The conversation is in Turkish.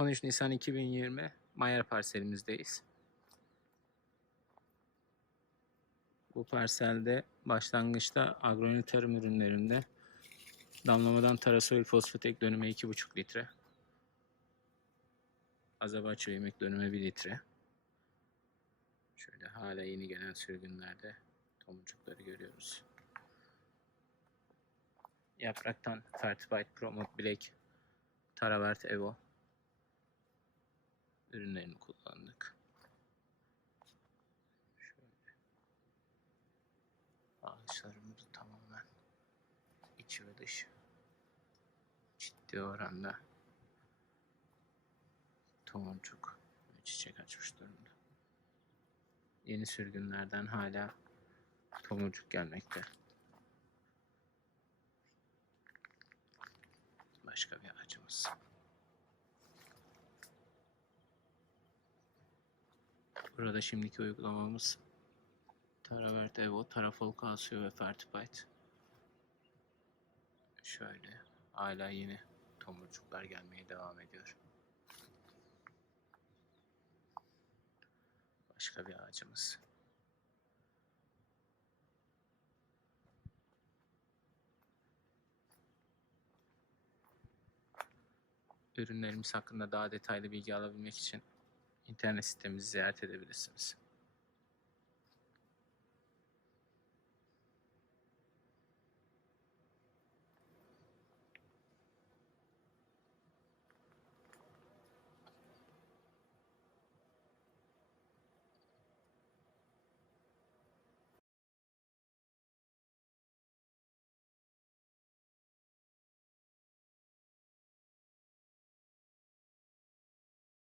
13 Nisan 2020 Mayer parselimizdeyiz. Bu parselde başlangıçta agronomi tarım ürünlerinde damlamadan tarasoil fosfat ek dönüme 2,5 litre. Azabaço yemek dönüme 1 litre. Şöyle hala yeni gelen sürgünlerde tomurcukları görüyoruz. Yapraktan Fertibite Promote Black Taravert Evo ürünlerini kullandık. Şöyle. Ağaçlarımız tamamen içi ve dışı ciddi oranda tomurcuk ve çiçek açmış durumda. Yeni sürgünlerden hala tomurcuk gelmekte. Başka bir ağacımız. Burada şimdiki uygulamamız Taravert Evo, Tarafol Calcio ve Fertipite. Şöyle hala yeni tomurcuklar gelmeye devam ediyor. Başka bir ağacımız. Ürünlerimiz hakkında daha detaylı bilgi alabilmek için internet sitemizi ziyaret edebilirsiniz.